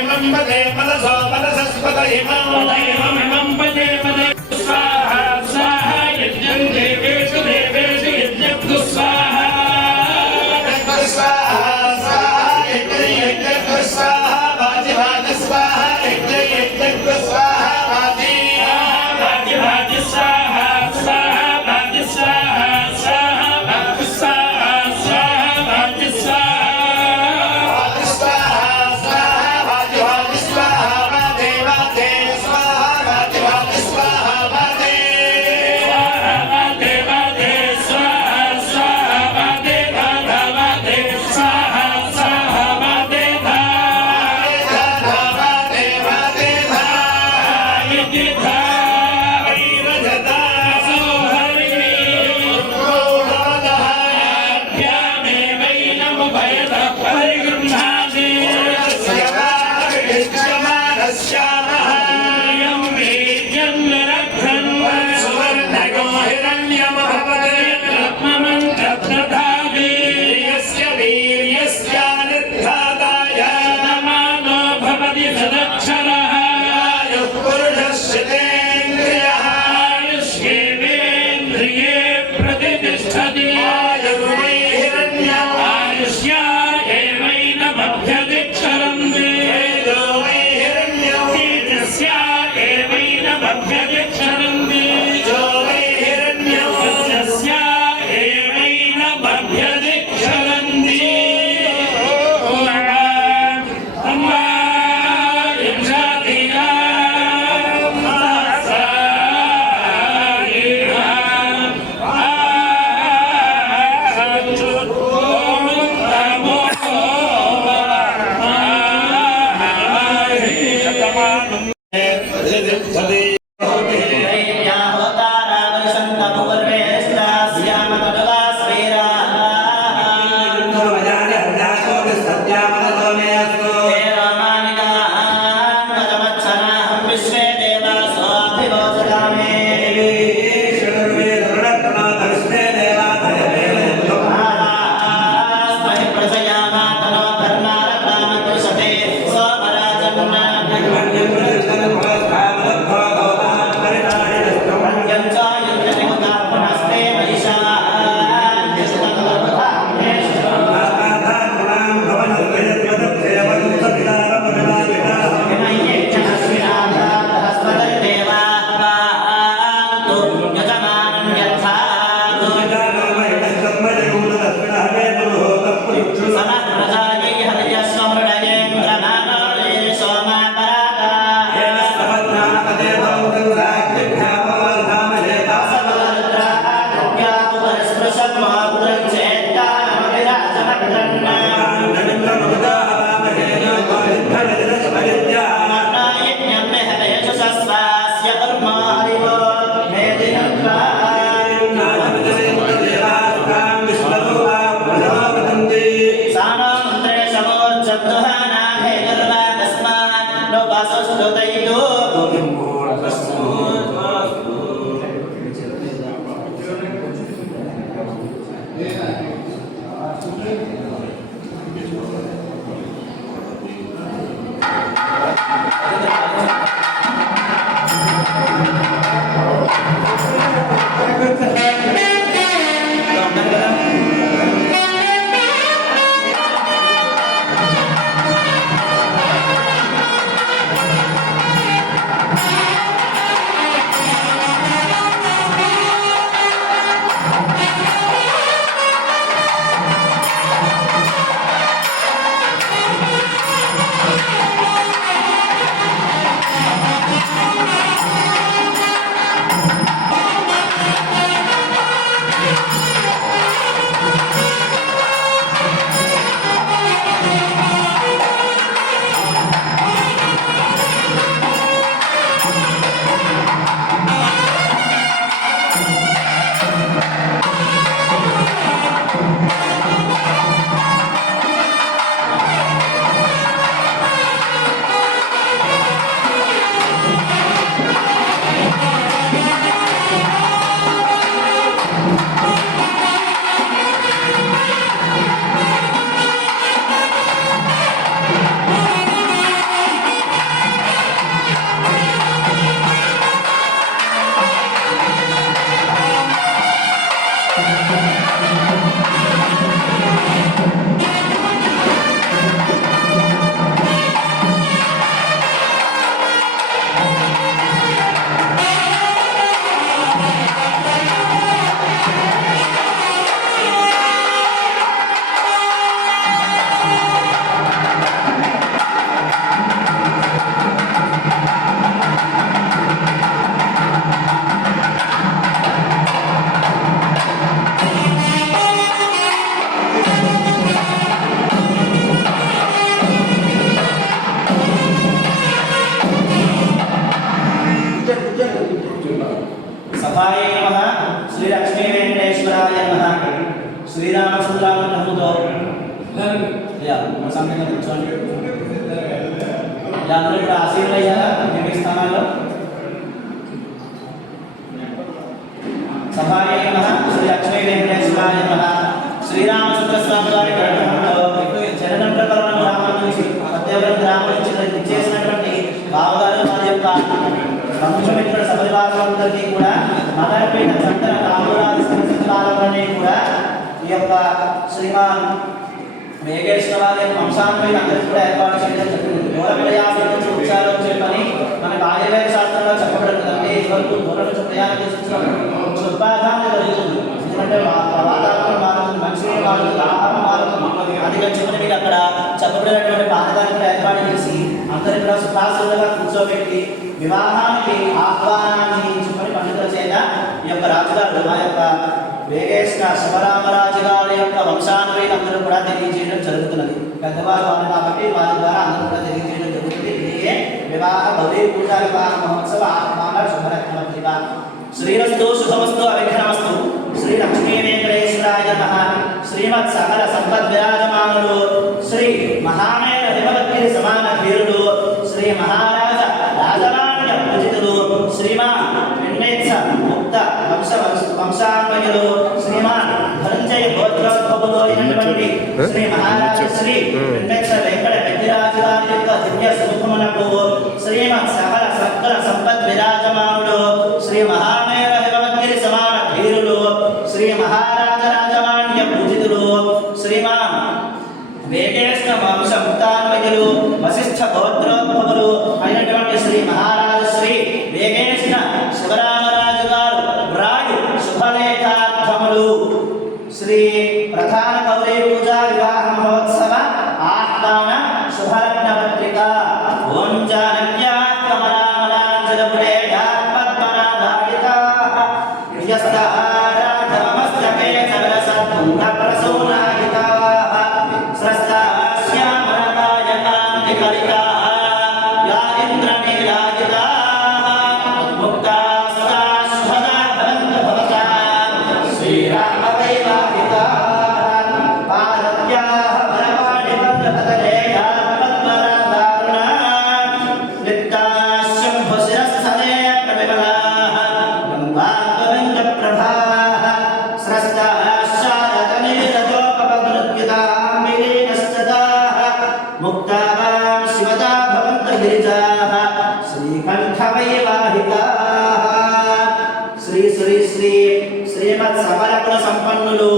इमं पदे मनसो मनसस्पत इमं पदे पदे स्वाहा स्वाहा यज्ञं देवेषु देवेषु यज्ञं स्वाहा स्वाहा स्वाहा यज्ञ स्वाहा वाजि वाजि स्वाहा यज्ञ स्वाहा वाजि वाजि स्वाहा स्वाहा वाजि स्वाहा स्वाहा वाजि स्वाहा स्वाहा वाजि स्वाहा సమయంలో కూర్చోండి. ఇలా అందరూ కూడా ఆశీర్వయ్యారా మీ స్థానాల్లో? సభాయే నమః. శ్రీ లక్ష్మీ వెంకటేశ్వరాయ నమః. శ్రీరామచంద్ర స్వామి వారి గ్రంథంలో జననం ప్రకరణ గ్రామం నుంచి సత్యవరం గ్రామం నుంచి ఇచ్చేసినటువంటి బావగారు వారి యొక్క బంధుమిత్రుల సపరివారులందరికీ కూడా మదనపేట చందన రామరాజు సంస్థానాలన్నీ కూడా ఈ యొక్క శ్రీమాన్ వేగేశ్వర వారి వంశాన్వయులు అందరికీ కూడా ఏర్పాటు చేయడం జరిగింది. దూరప్రయాసం నుంచి ఉచ్చారం చెప్పని మనకు ఆయుర్వేద శాస్త్రంలో చెప్పబడుతుందండి. ఇదివరకు దూరం నుంచి ప్రయాణం చేసినప్పుడు దుర్బాధాన్ని కలుగుతుంది. ఎందుకంటే వాతావరణం మారుతుంది, మంచినీరు మారుతుంది, ఆహారం మారుతుంది. అందుకని చెప్పని మీకు అక్కడ చెప్పబడినటువంటి పాఠాలను కూడా ఏర్పాటు చేసి అందరి కూడా సుఖాసులుగా కూర్చోబెట్టి వివాహానికి ఆహ్వానాన్ని ఇచ్చుకొని పండితుల చేత ఈ యొక్క రాజుగారు మా యొక్క వేగేశ్వర శివరామరాజు గారి యొక్క వంశాన్వయులందరూ కూడా తెలియజేయడం జరుగుతున్నది. పెద్దవారు వారు కాబట్టి వారి ద్వారా అందరూ కూడా తెలియజేయడం జరుగుతుంది. ఇదే వివాహ భవ్య పూజా వివాహ మహోత్సవ ఆహ్వాన శుభరత్న పత్రిక. శ్రీరస్తు శుభమస్తు అవిఘ్నమస్తు. శ్రీ లక్ష్మీ వెంకటేశ్వరాయ నమః. శ్రీమత్ సకల సంపద్ విరాజమానులు శ్రీ మహామేర హిమవత్గిరి సమాన ధీరుడు శ్రీ మహారాజ రాజమాన్య పూజితులు శ్రీమాన్ వెంకటేశ ముక్త వంశాన్వయులు శ్రీమాన్ ధనంజయ గోత్రోద్భవులు అయినటువంటి శ్రీ మహారాజ శ్రీ వెంకటేశ వెంకట పెద్దిరాజు గారి యొక్క దివ్య స్వరూపమునకు శ్రీమత్ సకల సకల సంపద్ విరాజమానుడు శ్రీ మహామేర హిమవత్గిరి సమాన ధీరుడు శ్రీ మహారాజ రాజమాన్య పూజితులు శ్రీమాన్ వేగేశ్వర వంశ ముక్తాన్వయులు వశిష్ఠ గోత్రోద్భవులు అయినటువంటి శ్రీ మహారాజ శ్రీ వేగేశ్వర శివరామరాజు గారు రాజు శుభలేఖార్థములు శ్రీ ప్రధాన గౌరీ పూజా వివాహ మహోత్సవ ఆహ్వాన శుభరత్న పత్రిక. ఓం జానక్యా కమలామలాంజలపురే పద్మనాభాయితా ప్రియస్తారాధమస్తకే సరసత్పుండ ప్రసూనాయితా స్రస్తా శ్యామలకాయకాంతి కలితా యా ఇంద్రనీలాజితా ముక్తా సదా శుభదా భవంత భవతా శ్రీరామ వైవాహితా పార్వత్యాః పరమాణి వల్లభతలే యా పద్మనాభారుణా నిత్యాశ్యం భుశిరస్థలే ప్రవిమలాః గంగాగోవింద ప్రభాః స్రస్తా ముక్తావాం శివదా భవంత గిరిజాః శ్రీకంఠ వైవాహికాః. శ్రీ శ్రీ శ్రీ శ్రీమత్ సమరకుల సంపన్నులు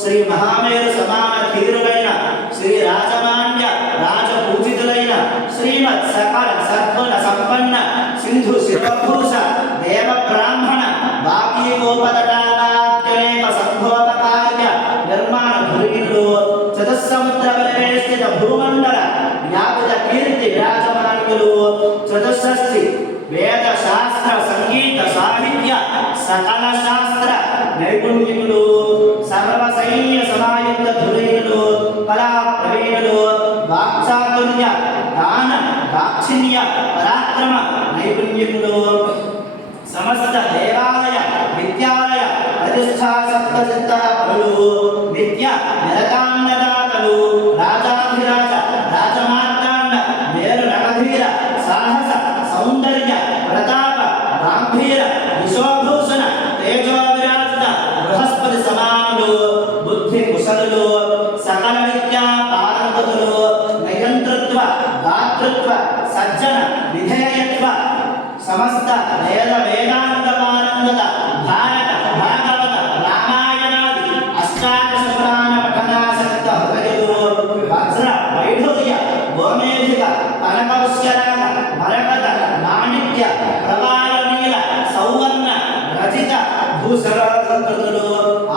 శ్రీ మహామేరు సమాన ధీరులైన శ్రీ రాజమాన్య రాజపూజితులైన శ్రీమత్ సకల సద్గుణ సంపన్న సింధు శివభూష దేవ బ్రాహ్మణ వాకీకోపదటానాత్యనేక సంభోపకార్య నిర్మాణ ధురీలు చతుస్సముద్ర పరివేష్టిత భూమండల వ్యాపిత కీర్తి విరాజమానులు చతుషష్ఠి వేద శాస్త్ర సంగీత సాహిత్య సకల శాస్త్ర నైపుణ్యులు సర్వ సైన్య సమాయుక్త ధురీలు కళా ప్రవీణులు వాక్చాతుర్య దాన దాక్షిణ్య పరాక్రమ నైపుణ్యులు సమస్త దేవాలయ విద్యాలయ ప్రతిష్టా సప్తచిత్త పరులు విద్య నిరతాన్నదాతలు రాజాధిరాజ రాజమార్తాండ మేరు నగధీర సాహస సౌందర్య ప్రతాప గాంభీర విశ్వభూషణ తేజో విరాజిత బృహస్పతి సమానులు బుద్ధి కుశలులు సకల విద్యా పారంగతులు నయంతృత్వ దాతృత్వ సజ్జన విధేయత్వ సమస్త వేద వేదాంత పారంగత భారత భాగవత రామాయణాది అష్టాదశ పురాణ పఠనాసక్త హృదయులు వజ్ర వైఢూర్య గోమేధిక కనకౌశ్చరాగ మరకత మాణిక్య ప్రవాళనీల సౌవర్ణ రజిత భూషరాలంకృతులు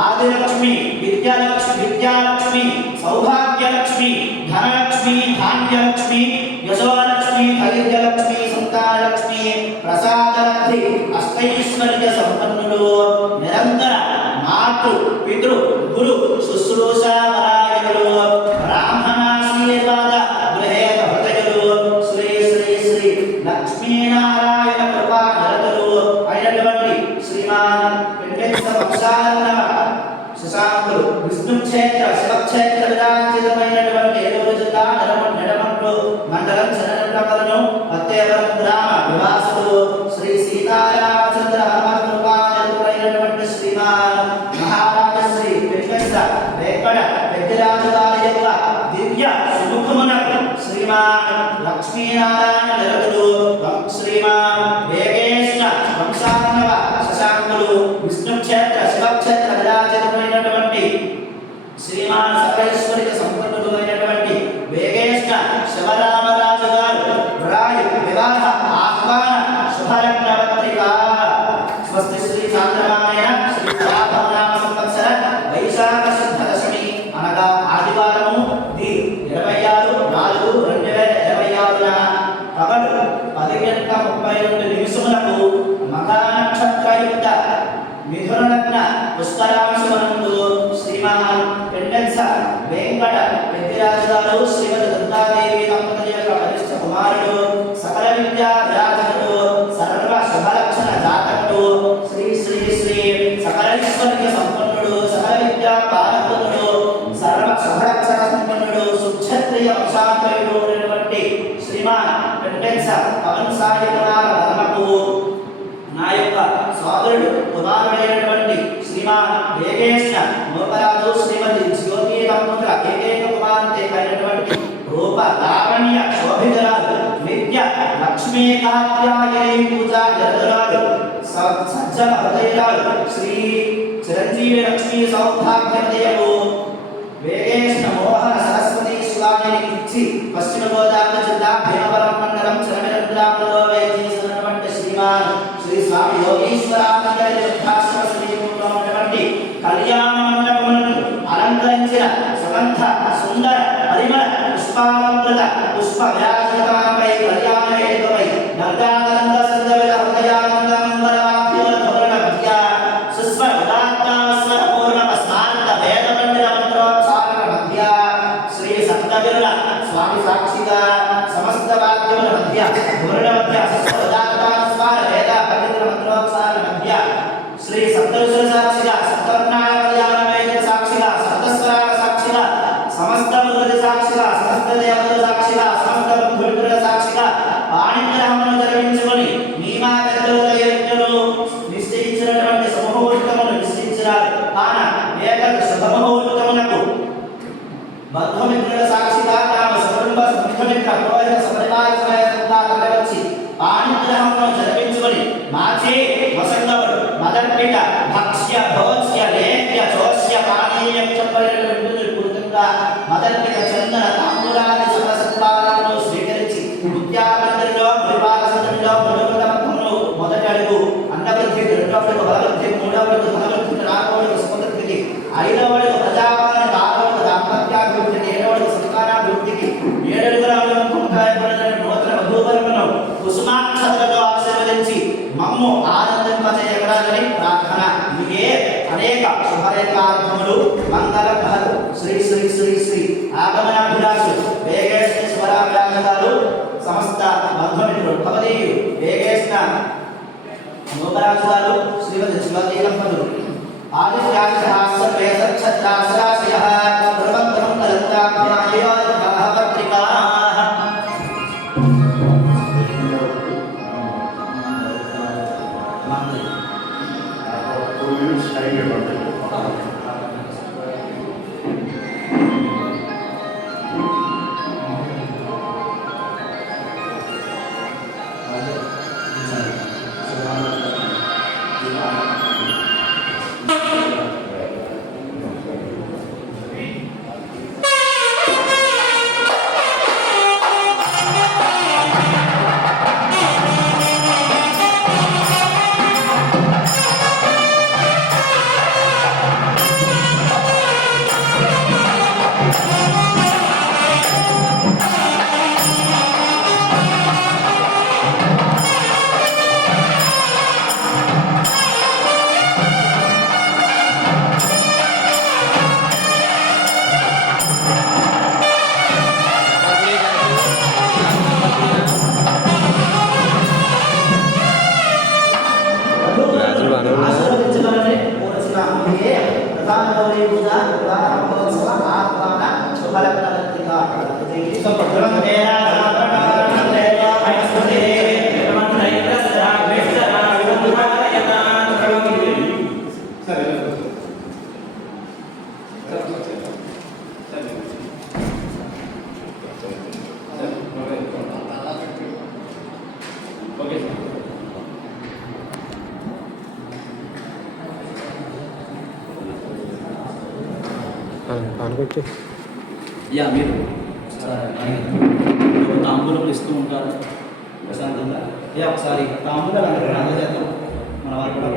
ఆదిలక్ష్మి విద్యాలక్ష్మి సౌభాగ్యలక్ష్మి ధనలక్ష్మి ధాన్యలక్ష్మి యశోలక్ష్మి ధైర్యలక్ష్మి సంతానలక్ష్మి ప్రసాదలక్ష్మి అష్టైశ్వర్య సంపన్నులు నిరంతర మాతృ పితృ గురు శుశ్రూషాపరాయణులు బ్రాహ్మణాశీర్వాద గృహేత హృదయులు శ్రీ శ్రీ శ్రీ లక్ష్మీనారాయణ కృపా నిరతులు అయినటువంటి శ్రీమాన్ వెంకటేశ్వర వంశాల శశాంకులు విష్ణు క్షేత్ర శివక్షేత్ర విరాజితమైనటువంటి ఏలూరు జిల్లా జిల్లా నెడమట్టు మండలం చరణకలను అత్తేవరం గ్రామ నివాసులు శ్రీ సీతారామచంద్ర హనుమకృపాయకుడైనటువంటి శ్రీమాన్ మహారాజ శ్రీ వెంకట పెద్దరాజు గారి యొక్క దివ్య సుముఖమునకు శ్రీమాన్ లక్ష్మీనారాయణ నిరతులు శ్రీమాన్ వేగేష్ణ వంశాంగవ శశాంకులు విష్ణు క్షేత్ర శివక్షేత్ర విరాజితమైనటువంటి శ్రీమాన్ సకలేశ్వరిక సంపన్నులు అయినటువంటి వేగేష్ణ శివరామరాజు గారు రాయు వివాహ ఆహ్వాన శుభలగ్నపత్రిక స్వస్తి శ్రీ చాంద్రమాయన శ్రీ నామ సంవత్సర వైశాఖ శుద్ధ దశమి అనగా ఆదివారము 26/4/2026 పగలు 10:32 మఖా నక్షత్రయుక్త మిథున లగ్న పుష్కరాంశునందు శ్రీమాన్ పెండెన్స వెంకట పెద్దిరాజు గారు శ్రీమతి దుర్గాదేవి దంపతుల యొక్క కనిష్ట కుమారుడు సకల విద్యా విరాజకుడు సర్వ శుభలక్షణ జాతకుడు శ్రీ శ్రీ శ్రీ సకలైశ్వర్య సంపన్నుడు సకల విద్యా పారకుడు సర్వ శుభలక్షణ సంపన్నుడు సుక్షత్రియ వంశాంతరుడు అయినటువంటి శ్రీమాన్ పెండెన్స పవన్ సాయి కుమార ధర్మకు నా యొక్క సోదరుడు కుమారుడైనటువంటి శ్రీమాన్ వేగేష్ణ మోపరాజు శ్రీమతి జ్యోతి దంపతుల ఏకైక కుమార్తె అయినటువంటి రూప లావణ్య శోభితరాలు నిత్య లక్ష్మీ కాత్యాయని పూజా జరురాలు సజ్జల హృదయాలు శ్రీ చిరంజీవి లక్ష్మీ సౌభాగ్యదయము వేగేష్ణ మోహన సరస్వతి స్వామిని ఇచ్చి పశ్చిమ గోదావరి జిల్లా భీమవరం మండలం చిరమిరం గ్రామంలో వేయించినటువంటి శ్రీమాన్ శ్రీ స్వామి యోగీశ్వరానంద సిద్ధాశ్రమ సమీపంలో ఉన్నటువంటి కళ్యాణ మండపములను అలంకరించిన సుగంధ సుందర పరిమళ పుష్పాలంకృత పుష్ప విరాజితమై కళ్యాణ వేదికపై గంగానంద సందవిల హృదయానంద మంగళవాద్యుల ధోరణ మధ్య సుస్వర ఉదాత్తాస్వర పూర్ణమ స్నాంత వేద పండిత మంత్రోచ్చారణ మధ్య శ్రీ సప్తవిరుల స్వామి సాక్షిగా సమస్త వాద్యముల మధ్య ధోరణ మధ్య సుస్వర ఉదాత్తాస్వర వేద పండితుల మంత్రోచ్చారణ మధ్య శ్రీ సప్తఋషుల సాక్షిగా సప్తవర్ణాల కళ్యాణ వేదిక సాక్షిగా సప్తస్వరాల సాక్షిగా సమస్త ముద్రల సాక్షిగా సమస్త దేవతల సాక్షిగా సమస్త బంధుమిత్రుల సాక్షిగా పాణిగ్రహమును జరిపించుకొని మీమా పెద్దల యజ్ఞను నిశ్చయించినటువంటి శుభముహూర్తమును నిశ్చయించారు కాన ఏక శుభముహూర్తమునకు బంధుమిత్రుల సాక్షిగా గ్రామ కుటుంబ బంధుమిత్ర పురోహిత సపరివార సమేతంగా తరలివచ్చి పాణిగ్రహమును జరిపించుకొని మాచే వసంతముడు మదర్పిట భక్ష్య భోజ్య లేఖ్య చోష్య పానీయ పూర్తిగా మదర్పిట చందన తాంబూలాది సర్వసత్వాలను స్వీకరించి విద్యామందిరిలో పరివార సందడిలో మొదటి అడుగు అన్నవృద్ధికి రెండవ అడుగు బలవృద్ధికి మూడవ అడుగు ధనవృద్ధికి నాలుగవ అడుగు సుమవృద్ధికి ఐదవ అడుగు ప్రజాపాలన ఆరవ అడుగు దాంపత్యాభివృద్ధికి ఏడవ అడుగు సంతానాభివృద్ధికి 7 అడుగుల కుంకాయపడిన నూతన వధూవరమును కుసుమాక్షతలతో ఆశీర్వదించి మమ్ము ఆనందింపజేయగలరని ప్రార్థన. ఇవే అనేక శుభరేఖార్థములు మంగళం భలు. శ్రీ శ్రీ శ్రీ శ్రీ ఆగమనాభిలాషు వేగేశ్వరాభిలాష గారు సమస్త బంధుమిత్రులు భవదీయులు వేగేష్ణ మోపరాజు గారు శ్రీమతి జ్యోతి దంపతులు ఆదిత్యాక్షరాశ్రయేతక్షత్రాశ్రాశయ ప్రబంధం కలంతాభ్యాయోపత్రికా ప్రధాన గౌరీ పూజ ఆహ్వాన శుభలగ్న అనుకోవచ్చు. యా మీరు తాంబూలం ఇస్తూ ఉంటారు ప్రశాంతంగా. ఒకసారి తాంబూలాలు అందజేద్దాం మన వారు కూడా